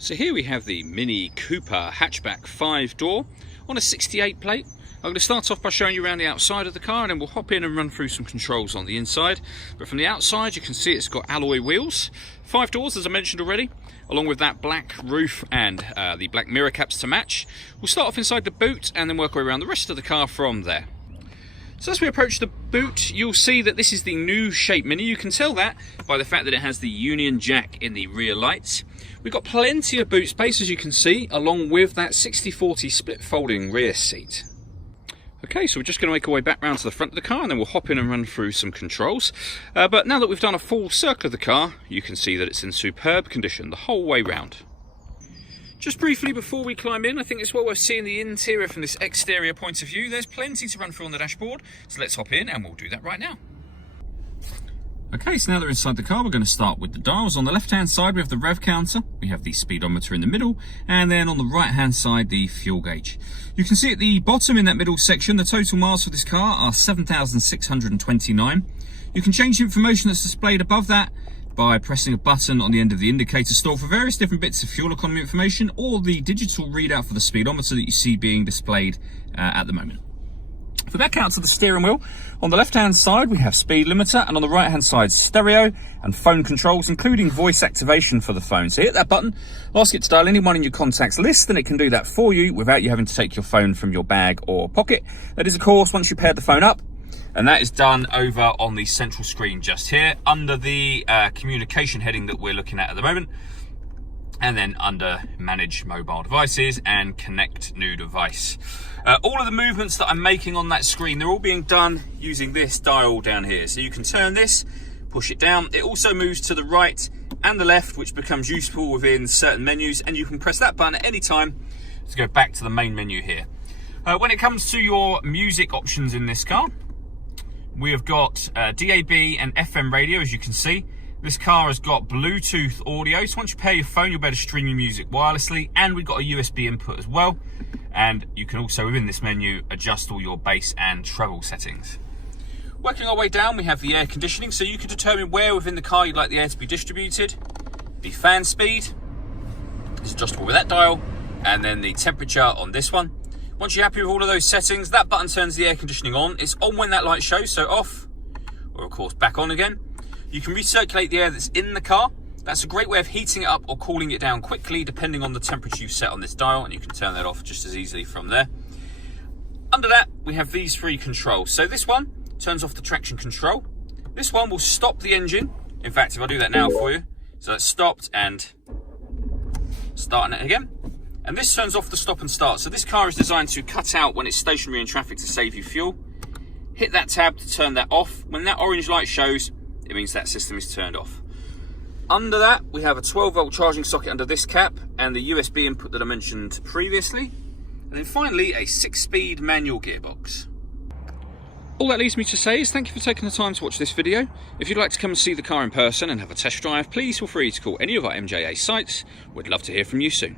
So here we have the Mini Cooper hatchback 5-door on a 68 plate. I'm going to start off by showing you around the outside of the car, and then we'll hop in and run through some controls on the inside. But from the outside you can see it's got alloy wheels, 5 doors as I mentioned already, along with that black roof and the black mirror caps to match. We'll start off inside the boot and then work our way around the rest of the car from there. So as we approach the boot, you'll see that this is the new shape Mini. You can tell that by the fact that it has the Union Jack in the rear lights. We've got plenty of boot space, as you can see, along with that 60/40 split folding rear seat. Okay, so we're just going to make our way back round to the front of the car and then we'll hop in and run through some controls. But now that we've done a full circle of the car, you can see that it's in superb condition the whole way round. Just briefly before we climb in, I think it's well worth seeing the interior from this exterior point of view. There's plenty to run through on the dashboard, so let's hop in and we'll do that right now. Okay, so now that we're inside the car, we're going to start with the dials. On the left-hand side, we have the rev counter, we have the speedometer in the middle, and then on the right-hand side, the fuel gauge. You can see at the bottom in that middle section, the total miles for this car are 7,629. You can change the information that's displayed above that by pressing a button on the end of the indicator store for various different bits of fuel economy information, or the digital readout for the speedometer that you see being displayed at the moment. For back out to the steering wheel, on the left hand side we have speed limiter, and on the right hand side stereo and phone controls, including voice activation for the phone. So hit that button, ask it to dial anyone in your contacts list, and it can do that for you without you having to take your phone from your bag or pocket. That is of course once you paired the phone up, and that is done over on the central screen just here under the communication heading that we're looking at the moment, and then under manage mobile devices and connect new device. All of the movements that I'm making on that screen, they're all being done using this dial down here. So you can turn this, push it down. It also moves to the right and the left, which becomes useful within certain menus, and you can press that button at any time to go back to the main menu here. When it comes to your music options in this car, we have got DAB and FM radio, as you can see. This car has got Bluetooth audio, so once you pair your phone, you'll be able to stream your music wirelessly, and we've got a USB input as well. And you can also, within this menu, adjust all your bass and treble settings. Working our way down, we have the air conditioning, so you can determine where within the car you'd like the air to be distributed. The fan speed is adjustable with that dial, and then the temperature on this one. Once you're happy with all of those settings, that button turns the air conditioning on. It's on when that light shows, so off, or of course back on again. You can recirculate the air that's in the car. That's a great way of heating it up or cooling it down quickly, depending on the temperature you've set on this dial, and you can turn that off just as easily from there. Under that, we have these 3 controls. So this one turns off the traction control. This one will stop the engine. In fact, if I do that now for you, so that's stopped and starting it again. And this turns off the stop and start. So this car is designed to cut out when it's stationary in traffic to save you fuel. Hit that tab to turn that off. When that orange light shows, it means that system is turned off. Under that, we have a 12-volt charging socket under this cap and the USB input that I mentioned previously. And then finally, a 6-speed manual gearbox. All that leaves me to say is thank you for taking the time to watch this video. If you'd like to come and see the car in person and have a test drive, please feel free to call any of our MJA sites. We'd love to hear from you soon.